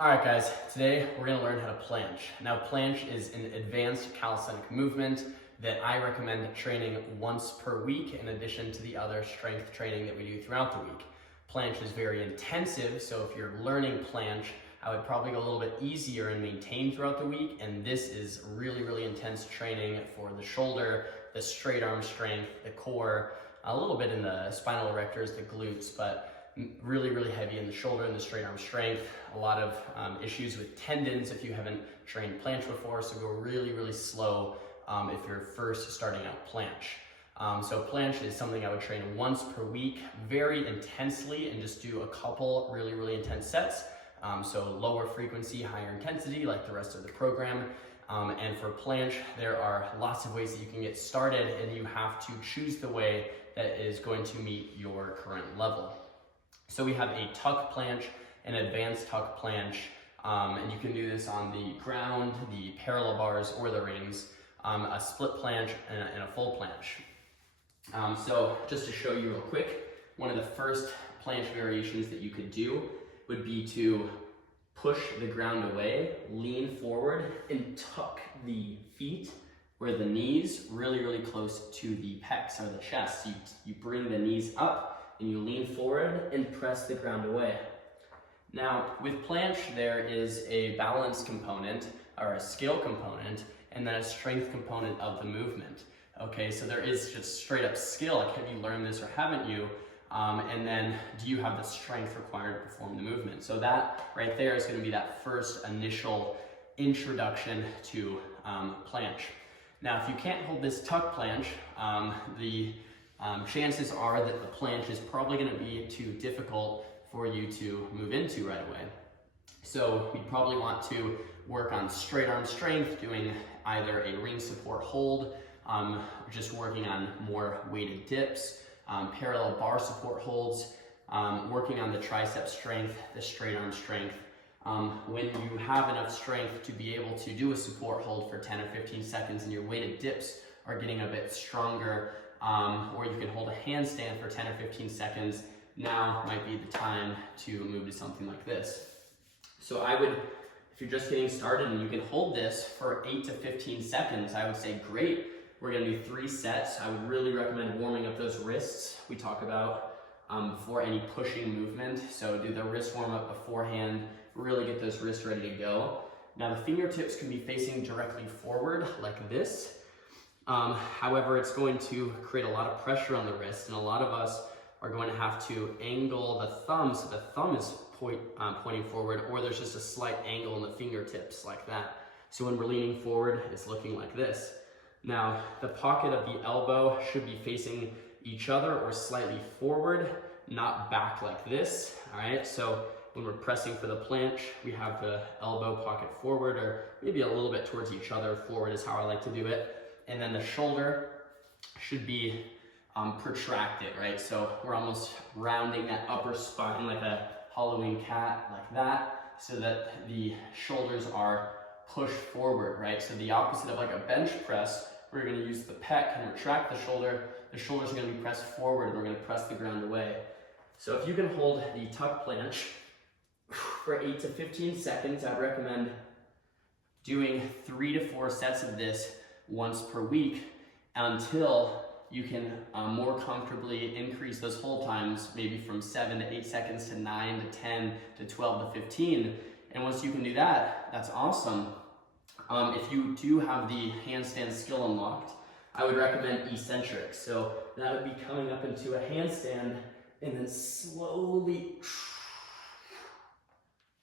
Alright guys, today we're going to learn how to planche. Now planche is an advanced calisthenic movement that I recommend training once per week in addition to the other strength training that we do throughout the week. Planche is very intensive, so if you're learning planche, I would probably go a little bit easier and maintain throughout the week, and this is really intense training for the shoulder, the straight arm strength, the core, a little bit in the spinal erectors, the glutes, but really heavy in the shoulder and the straight arm strength. A lot of issues with tendons if you haven't trained planche before, so go really slow if you're first starting out planche. So planche is something I would train once per week, very intensely, and just do a couple really intense sets. So lower frequency, higher intensity, like the rest of the program. And for planche, there are lots of ways that you can get started, and you have to choose the way that is going to meet your current level. So we have a tuck planche, an advanced tuck planche, and you can do this on the ground, the parallel bars, or the rings, a split planche, and a full planche. So just to show you real quick, one of the first planche variations that you could do would be to push the ground away, lean forward, and tuck the feet or the knees really close to the pecs or the chest. So you bring the knees up, and you lean forward and press the ground away. Now, with planche, there is a balance component or a skill component, and then a strength component of the movement. Okay, so there is just straight up skill, like have you learned this or haven't you? And then do you have the strength required to perform the movement? So that right there is going to be that first initial introduction to planche. Now, if you can't hold this tuck planche, chances are that the planche is probably going to be too difficult for you to move into right away. So we'd probably want to work on straight arm strength, doing either a ring support hold, just working on more weighted dips, parallel bar support holds, working on the tricep strength, the straight arm strength. When you have enough strength to be able to do a support hold for 10 or 15 seconds and your weighted dips are getting a bit stronger, or you can hold a handstand for 10 or 15 seconds, now might be the time to move to something like this. So I would, if you're just getting started and you can hold this for 8 to 15 seconds, I would say great. We're gonna do 3 sets. I would really recommend warming up those wrists we talk about before any pushing movement. So do the wrist warm up beforehand, really get those wrists ready to go. Now the fingertips can be facing directly forward like this. However, it's going to create a lot of pressure on the wrist, and a lot of us are going to have to angle the thumb so the thumb is pointing forward, or there's just a slight angle in the fingertips like that. So when we're leaning forward, it's looking like this. Now, the pocket of the elbow should be facing each other or slightly forward, not back like this, all right? So when we're pressing for the planche, we have the elbow pocket forward, or maybe a little bit towards each other. Forward is how I like to do it. And then the shoulder should be protracted, right? So we're almost rounding that upper spine like a Halloween cat, like that, so that the shoulders are pushed forward, right? So the opposite of like a bench press, we're gonna use the pec and retract the shoulder's gonna be pressed forward, and we're gonna press the ground away. So if you can hold the tuck planche for 8 to 15 seconds, I'd recommend doing 3 to 4 sets of this once per week until you can more comfortably increase those hold times, maybe from 7 to 8 seconds to 9 to 10 to 12 to 15. And once you can do that, that's awesome. If you do have the handstand skill unlocked, I would recommend eccentric. So that would be coming up into a handstand and then slowly,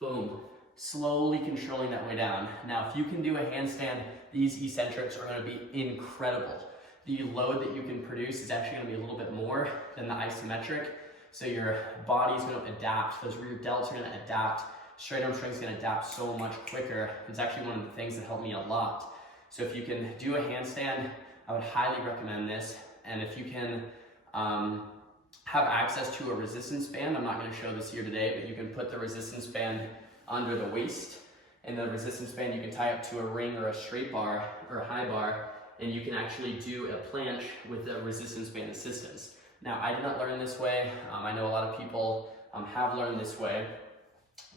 boom, slowly controlling that way down. Now, if you can do a handstand, these eccentrics are going to be incredible. The load that you can produce is actually going to be a little bit more than the isometric. So your body's going to adapt. Those rear delts are going to adapt. Straight arm strength is going to adapt so much quicker. It's actually one of the things that helped me a lot. So if you can do a handstand, I would highly recommend this. And if you can have access to a resistance band, I'm not going to show this here today, but you can put the resistance band under the waist, and the resistance band you can tie up to a ring or a straight bar or a high bar, and you can actually do a planche with the resistance band assistance. Now, I did not learn this way. I know a lot of people have learned this way,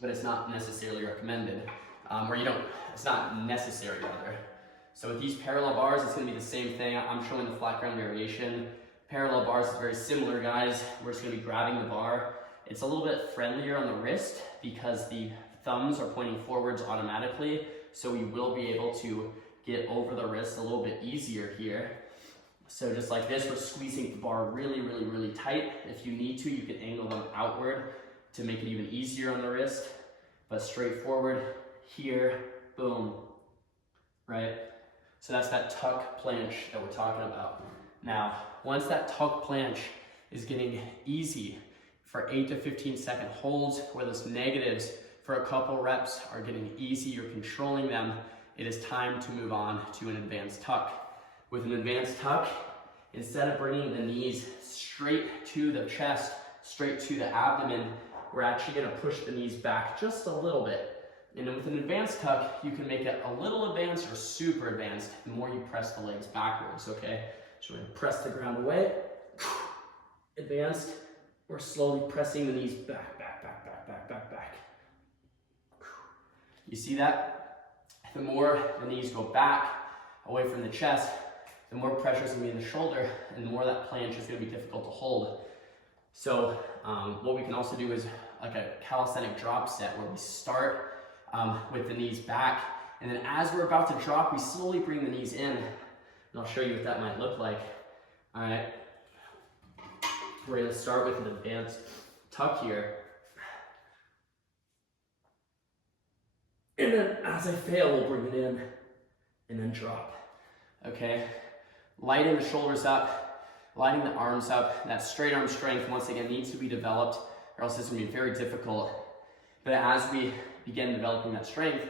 but it's not necessarily recommended, it's not necessary rather. So with these parallel bars, it's gonna be the same thing. I'm showing the flat ground variation. Parallel bars is very similar, guys. We're just gonna be grabbing the bar. It's a little bit friendlier on the wrist because the thumbs are pointing forwards automatically, so we will be able to get over the wrist a little bit easier here. So just like this, we're squeezing the bar really, really, really tight. If you need to, you can angle them outward to make it even easier on the wrist, but straight forward here, boom, right? So that's that tuck planche that we're talking about. Now, once that tuck planche is getting easy for 8 to 15 second holds, where those negatives for a couple reps are getting easy, you're controlling them, it is time to move on to an advanced tuck. With an advanced tuck, instead of bringing the knees straight to the chest, straight to the abdomen, we're actually gonna push the knees back just a little bit. And then with an advanced tuck, you can make it a little advanced or super advanced the more you press the legs backwards, okay? So we're gonna press the ground away, advanced, we're slowly pressing the knees back, back, back, back, back, back, back. You see that? The more the knees go back, away from the chest, the more pressure is going to be in the shoulder, and the more that planche is going to be difficult to hold. So what we can also do is like a calisthenic drop set, where we start with the knees back, and then as we're about to drop, we slowly bring the knees in, and I'll show you what that might look like. All right, we're going to start with an advanced tuck here, and then as I fail, we'll bring it in and then drop. Okay, lighting the shoulders up, lighting the arms up. That straight arm strength, once again, needs to be developed, or else it's going to be very difficult. But as we begin developing that strength,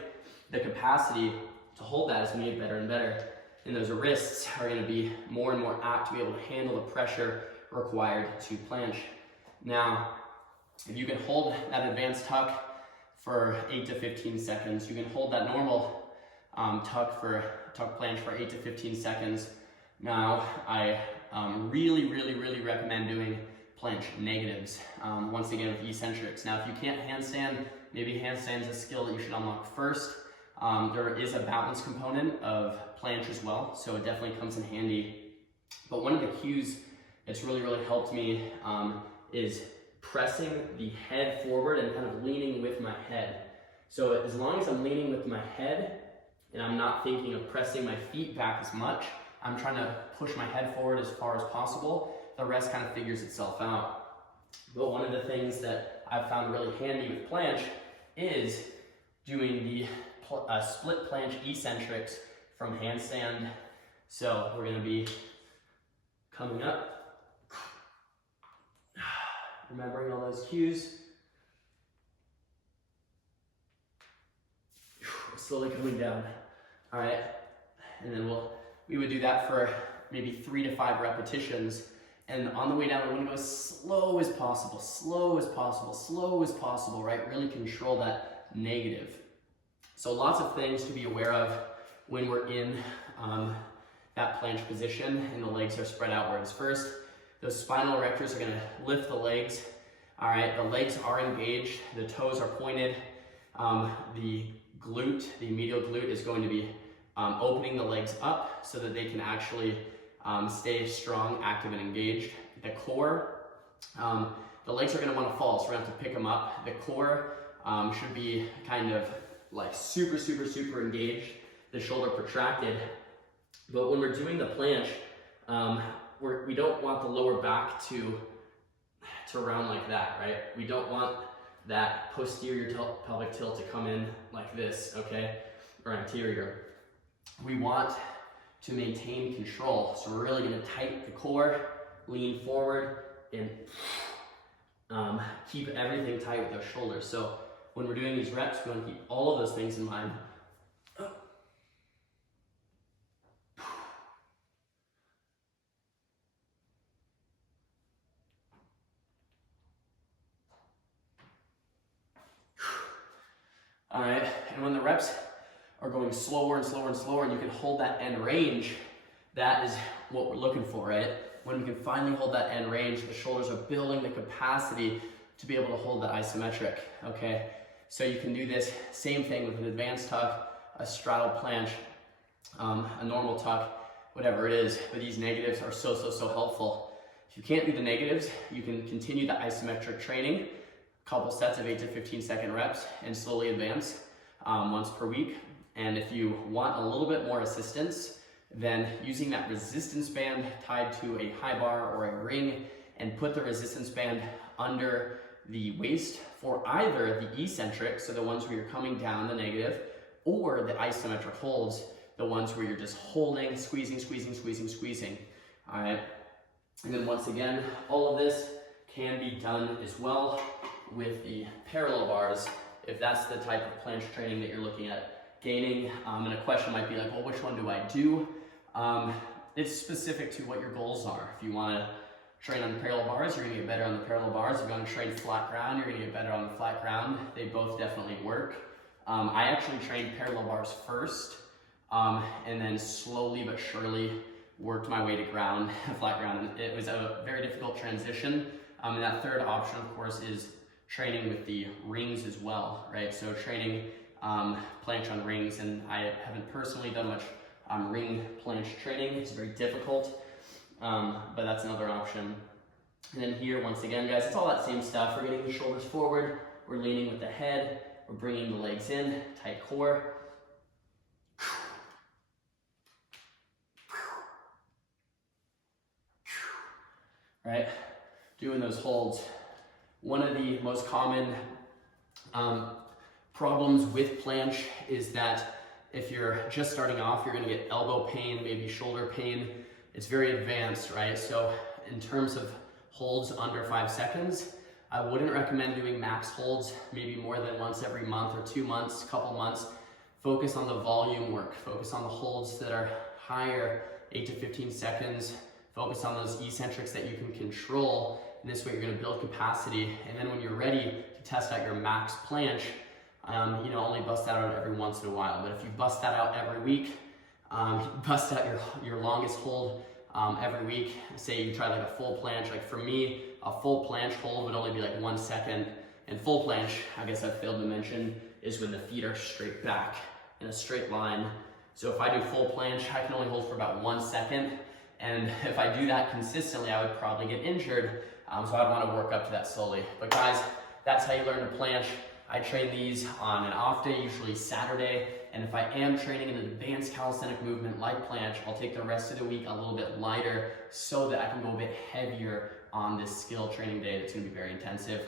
the capacity to hold that is made better and better, and those wrists are going to be more and more apt to be able to handle the pressure required to planche. Now, if you can hold that advanced tuck for 8 to 15 seconds, you can hold that normal tuck planche for 8 to 15 seconds. Now, I really recommend doing planche negatives, once again with eccentrics. Now, if you can't handstand, maybe handstand is a skill that you should unlock first. There is a balance component of planche as well, so it definitely comes in handy. But one of the cues that's really helped me is pressing the head forward and kind of leaning with my head. So as long as I'm leaning with my head and I'm not thinking of pressing my feet back as much, I'm trying to push my head forward as far as possible, the rest kind of figures itself out. But one of the things that I've found really handy with planche is doing the split planche eccentrics from handstand. So we're going to be coming up, remembering all those cues, slowly coming down. All right, and then we would do that for maybe 3 to 5 repetitions. And on the way down, we want to go as slow as possible, slow as possible, slow as possible, right? Really control that negative. So lots of things to be aware of when we're in that planche position and the legs are spread outwards. First, those spinal erectors are going to lift the legs. All right, the legs are engaged, the toes are pointed. The glute, the medial glute, is going to be opening the legs up so that they can actually stay strong, active, and engaged. The core, the legs are going to want to fall, so we're going to have to pick them up. The core should be kind of like super engaged, the shoulder protracted. But when we're doing the planche, we don't want the lower back to round like that, right? We don't want that posterior pelvic tilt to come in like this, okay? Or anterior. We want to maintain control. So we're really going to tighten the core, lean forward, and keep everything tight with our shoulders. So when we're doing these reps, we want to keep all of those things in mind. All right, and when the reps are going slower and slower and slower, and you can hold that end range, that is what we're looking for, right? When we can finally hold that end range, the shoulders are building the capacity to be able to hold that isometric, okay? So you can do this same thing with an advanced tuck, a straddle planche, a normal tuck, whatever it is, but these negatives are so helpful. If you can't do the negatives, you can continue the isometric training, a couple sets of 8 to 15 second reps, and slowly advance once per week. And if you want a little bit more assistance, then using that resistance band tied to a high bar or a ring, and put the resistance band under the waist for either the eccentric, so the ones where you're coming down the negative, or the isometric holds, the ones where you're just holding, squeezing. All right. And then once again, all of this can be done as well with the parallel bars, if that's the type of planche training that you're looking at gaining. And a question might be like, well, which one do I do? It's specific to what your goals are. If you want to train on parallel bars, you're going to get better on the parallel bars. If you want to train flat ground, you're going to get better on the flat ground. They both definitely work. I actually trained parallel bars first, and then slowly but surely worked my way to ground, flat ground. And it was a very difficult transition. And that third option, of course, is training with the rings as well, right? So training planche on rings, and I haven't personally done much ring planche training. It's very difficult, but that's another option. And then here, once again, guys, it's all that same stuff. We're getting the shoulders forward, we're leaning with the head, we're bringing the legs in, tight core. Right? Doing those holds. One of the most common problems with planche is that if you're just starting off, you're going to get elbow pain, maybe shoulder pain. It's very advanced, right? So in terms of holds under 5 seconds, I wouldn't recommend doing max holds, maybe more than once every month or 2 months, couple months. Focus on the volume work. Focus on the holds that are higher, 8 to 15 seconds. Focus on those eccentrics that you can control. And this way you're going to build capacity. And then when you're ready to test out your max planche, only bust that out every once in a while. But if you bust that out every week, bust out your longest hold every week. Say you try like a full planche. Like for me, a full planche hold would only be like 1 second. And full planche, I guess I failed to mention, is when the feet are straight back in a straight line. So if I do full planche, I can only hold for about 1 second. And if I do that consistently, I would probably get injured. So I'd want to work up to that slowly. But guys, that's how you learn to planche. I train these on an off day, usually Saturday. And if I am training an advanced calisthenic movement like planche, I'll take the rest of the week a little bit lighter so that I can go a bit heavier on this skill training day that's going to be very intensive.